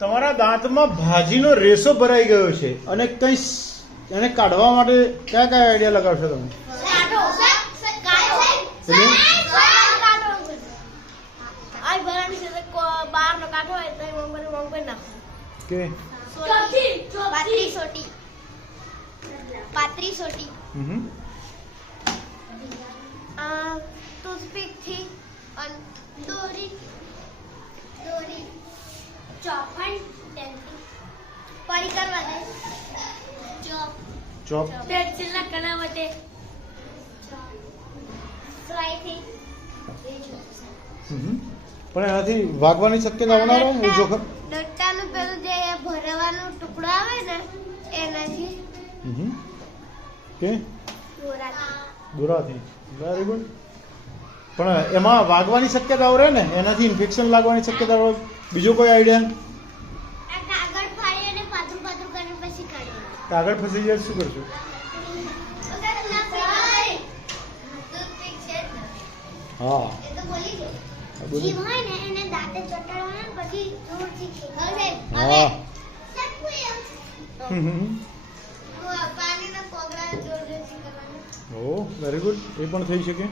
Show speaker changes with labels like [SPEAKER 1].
[SPEAKER 1] તમારા દાંતમાં ભાજીનો રેસો ભરાઈ ગયો છે. અને કઈ એને કાઢવા માટે કયા કયા આઈડિયા લગાવશો તમે?
[SPEAKER 2] પાતરી સોટી પાતરી સોટી આ ટૂથપીકથી દોરી ચોપન પડી કરવા દે. ચોપ.
[SPEAKER 1] ચોપ.
[SPEAKER 2] પેન્સિલના થી
[SPEAKER 1] હમ. પણ એનાથી વાગવાની શક્યતા બનાવો જોખમ
[SPEAKER 2] ડટ્ટાનું પેલું જે ભરવાનું ટુકડો આવે ને એનાથી
[SPEAKER 1] હમ. કે?
[SPEAKER 2] દોરાથી.
[SPEAKER 1] દોરાથી. વેરી ગુડ પણ એમાં વાગવાની શક્યતાઓ રહે ને એનાથી ઇન્ફેક્શન લાગવાની શક્યતાઓ બીજો કોઈ આઈડિયા
[SPEAKER 2] કાગળ
[SPEAKER 1] ફસી જાય શું કરશું. હા.
[SPEAKER 2] એ તો બોલી ગયો
[SPEAKER 1] આ બધું.
[SPEAKER 2] જીભ હોય ને એને દાંતે ચોંટાડવાના ને પછી જોરથી ખેંચવાના.
[SPEAKER 1] હા. ઓ વેરી ગુડ એ પણ થઈ શકે?